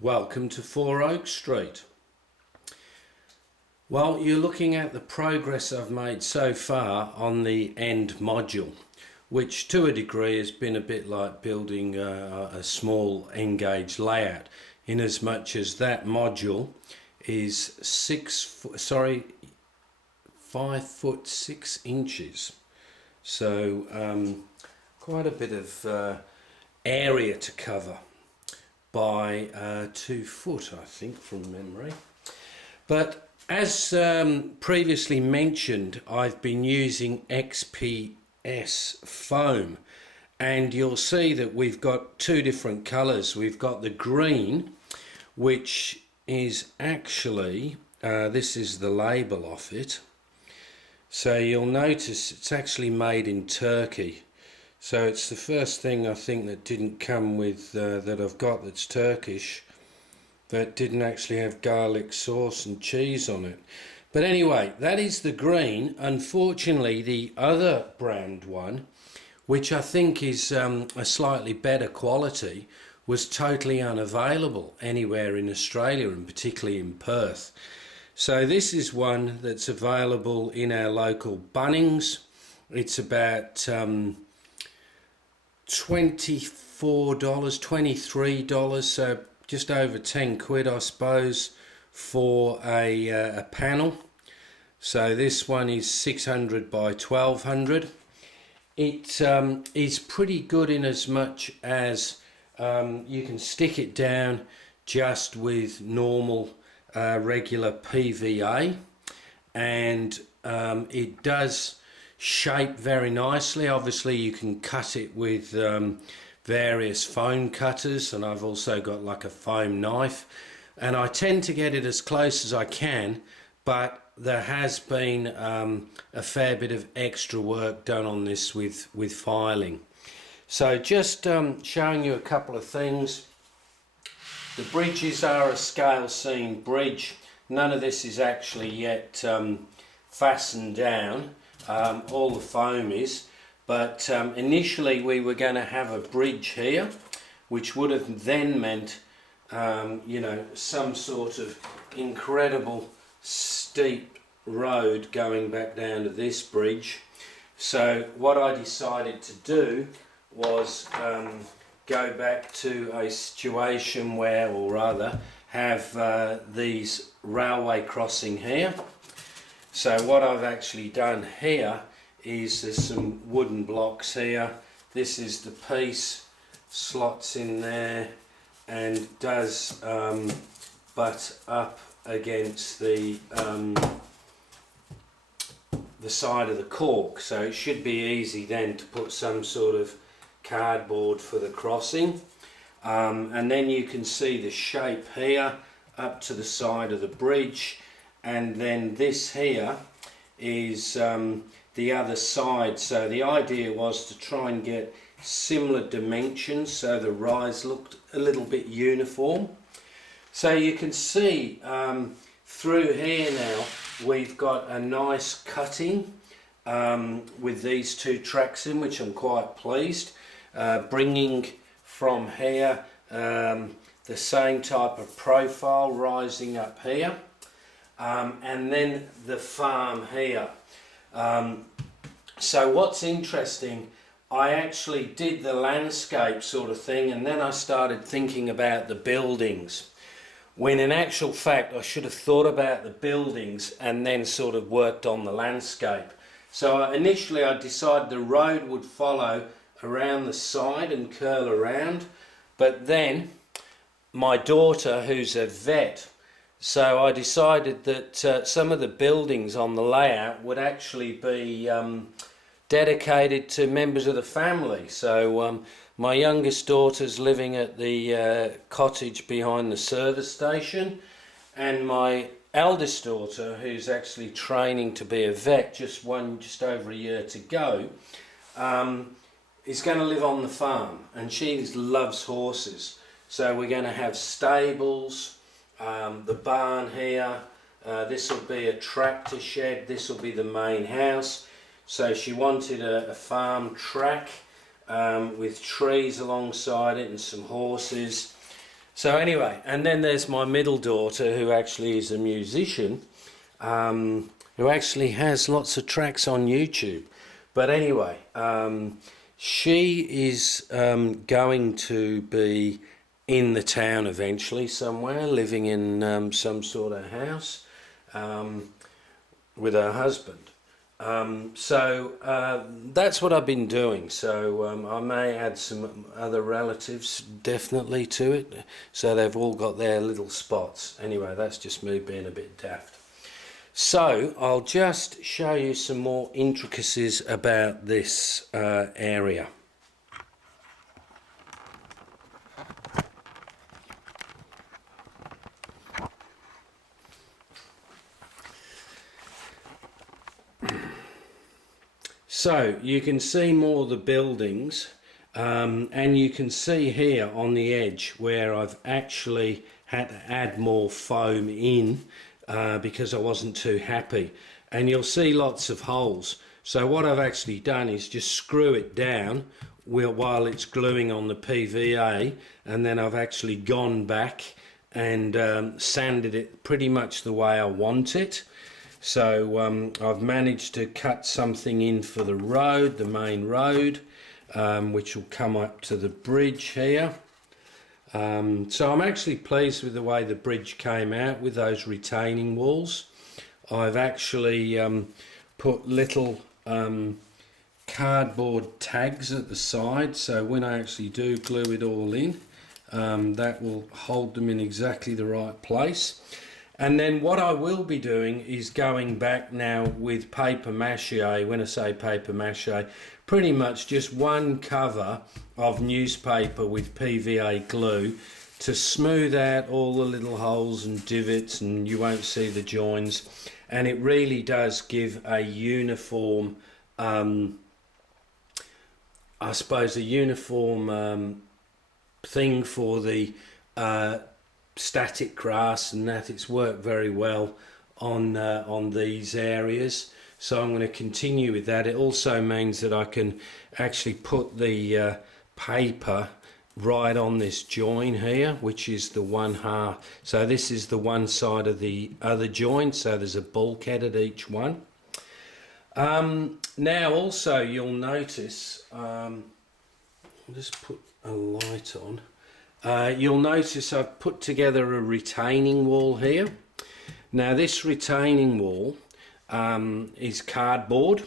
Welcome to 4 Oak Street. Well, you're looking at the progress I've made so far on the end module, which to a degree has been a bit like building a small N-gauge layout, in as much as that module is 5 foot 6 inches. So quite a bit of area to cover by 2 foot, I think, from memory. But as previously mentioned, I've been using XPS foam, and you'll see that we've got two different colours. We've got the green, which is actually, this is the label of it, so you'll notice it's actually made in Turkey. So it's the first thing I think that didn't come with, that I've got that's Turkish, that didn't actually have garlic sauce and cheese on it. But anyway, that is the green. Unfortunately, the other brand one, which I think is a slightly better quality, was totally unavailable anywhere in Australia, and particularly in Perth. So this is one that's available in our local Bunnings. It's about $24, $23, so just over 10 quid, I suppose, for a panel. So this one is 600 by 1200. It is pretty good in as much as you can stick it down just with normal regular PVA, and it does shape very nicely. Obviously you can cut it with various foam cutters, and I've also got like a foam knife, and I tend to get it as close as I can, but there has been a fair bit of extra work done on this with filing. So just showing you a couple of things. The bridges are a scale seam bridge. None of this is actually yet fastened down. All the foam is, but initially we were going to have a bridge here, which would have then meant you know, some sort of incredible steep road going back down to this bridge. So what I decided to do was go back to a situation where, or rather have these railway crossing here. So what I've actually done here is there's some wooden blocks here. This is the piece, slots in there, and does butt up against the side of the cork. So it should be easy then to put some sort of cardboard for the crossing. And then you can see the shape here up to the side of the bridge. And then this here is the other side. So the idea was to try and get similar dimensions so the rise looked a little bit uniform. So you can see through here now we've got a nice cutting with these two tracks in, which I'm quite pleased. Bringing from here the same type of profile rising up here. And then the farm here. So what's interesting, I actually did the landscape sort of thing, and then I started thinking about the buildings, when in actual fact I should have thought about the buildings and then sort of worked on the landscape. So initially I decided the road would follow around the side and curl around, but then my daughter, who's a vet, so I decided that some of the buildings on the layout would actually be dedicated to members of the family. So my youngest daughter's living at the cottage behind the service station, and my eldest daughter, who's actually training to be a vet, just over a year to go, is going to live on the farm, and she loves horses. So we're going to have stables, the barn here, this will be a tractor shed, this will be the main house. So she wanted a farm track with trees alongside it and some horses. So anyway, and then there's my middle daughter, who actually is a musician, who actually has lots of tracks on YouTube. But anyway, she is going to be in the town eventually somewhere, living in some sort of house with her husband. So that's what I've been doing. So I may add some other relatives definitely to it, so they've all got their little spots. Anyway, that's just me being a bit daft. So I'll just show you some more intricacies about this area. So you can see more of the buildings, and you can see here on the edge where I've actually had to add more foam in because I wasn't too happy, and you'll see lots of holes. So what I've actually done is just screw it down while it's gluing on the PVA, and then I've actually gone back and sanded it pretty much the way I want it. So I've managed to cut something in for the road, the main road, which will come up to the bridge here. So I'm actually pleased with the way the bridge came out with those retaining walls. I've actually put little cardboard tags at the side, so when I actually do glue it all in, that will hold them in exactly the right place. And then what I will be doing is going back now with paper mache. When I say paper mache, pretty much just one cover of newspaper with PVA glue to smooth out all the little holes and divots, and you won't see the joins. And it really does give a uniform, I suppose, a uniform thing for the static grass, and that it's worked very well on these areas. So I'm going to continue with that. It also means that I can actually put the paper right on this join here, which is the one half. So this is the one side of the other join, so there's a bulkhead at each one. Now also you'll notice, I'll just put a light on. You'll notice I've put together a retaining wall here. Now this retaining wall is cardboard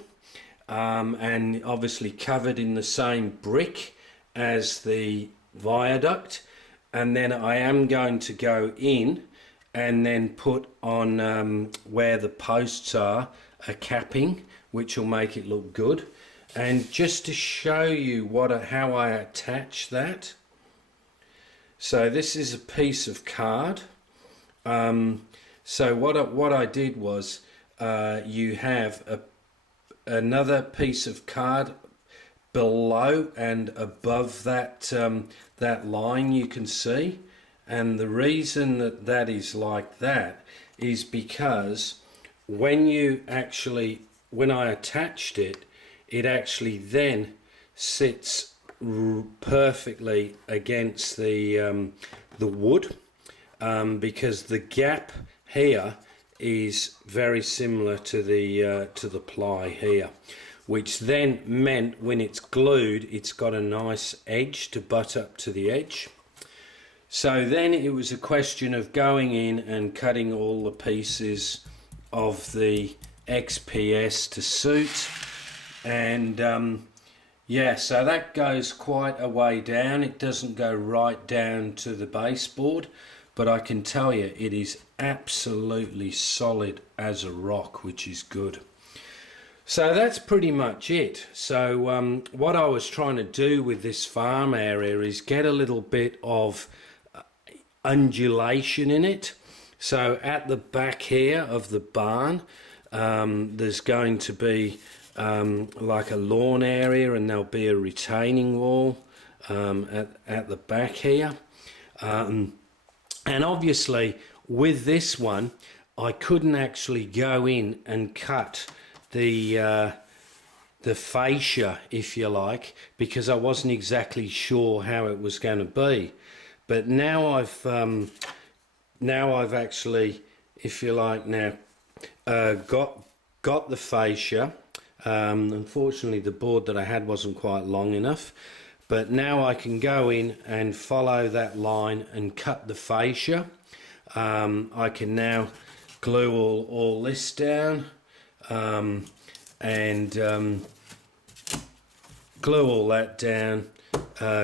and obviously covered in the same brick as the viaduct, and then I am going to go in and then put on where the posts are a capping, which will make it look good. And just to show you how I attach that, so this is a piece of card. So what I did was you have another piece of card below and above that that line you can see, and the reason that is like that is because when I attached it, it actually then sits perfectly against the wood, because the gap here is very similar to the ply here, which then meant when it's glued it's got a nice edge to butt up to the edge. So then it was a question of going in and cutting all the pieces of the XPS to suit, and yeah, so that goes quite a way down. It doesn't go right down to the baseboard, but I can tell you it is absolutely solid as a rock, which is good. So that's pretty much it. So what I was trying to do with this farm area is get a little bit of undulation in it. So at the back here of the barn, there's going to be like a lawn area, and there'll be a retaining wall at the back here, and obviously with this one I couldn't actually go in and cut the fascia, if you like, because I wasn't exactly sure how it was going to be. But now I've actually, if you like, now got the fascia. Unfortunately, the board that I had wasn't quite long enough, but now I can go in and follow that line and cut the fascia. I can now glue all this down and glue all that down,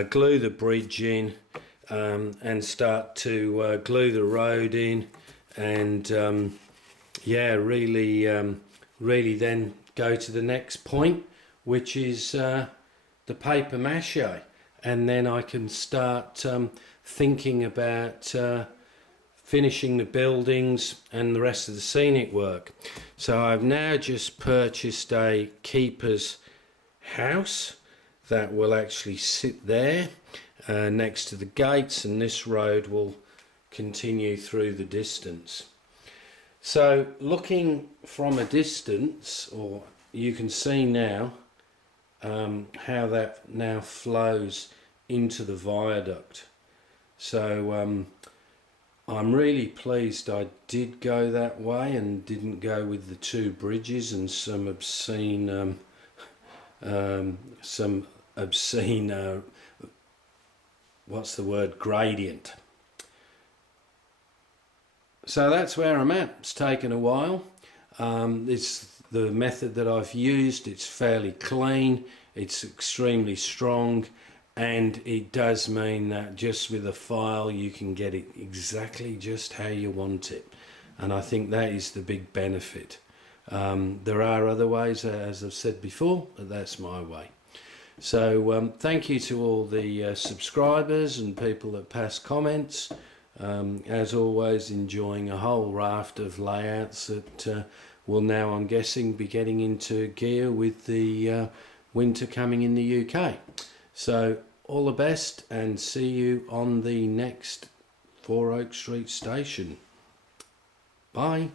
glue the bridge in, and start to glue the road in, and yeah, really then go to the next point, which is the paper mache, and then I can start thinking about finishing the buildings and the rest of the scenic work. So I've now just purchased a keeper's house that will actually sit there next to the gates, and this road will continue through the distance. So looking from a distance, or you can see now how that now flows into the viaduct. So I'm really pleased I did go that way and didn't go with the two bridges and some obscene what's the word, gradient. So that's where I'm at. It's taken a while. It's the method that I've used. It's fairly clean, it's extremely strong, and it does mean that just with a file you can get it exactly just how you want it, and I think that is the big benefit. There are other ways, as I've said before, but that's my way. So thank you to all the subscribers and people that pass comments. As always, enjoying a whole raft of layouts that will now, I'm guessing, be getting into gear with the winter coming in the UK. So all the best, and see you on the next 4 Oak Street station. Bye.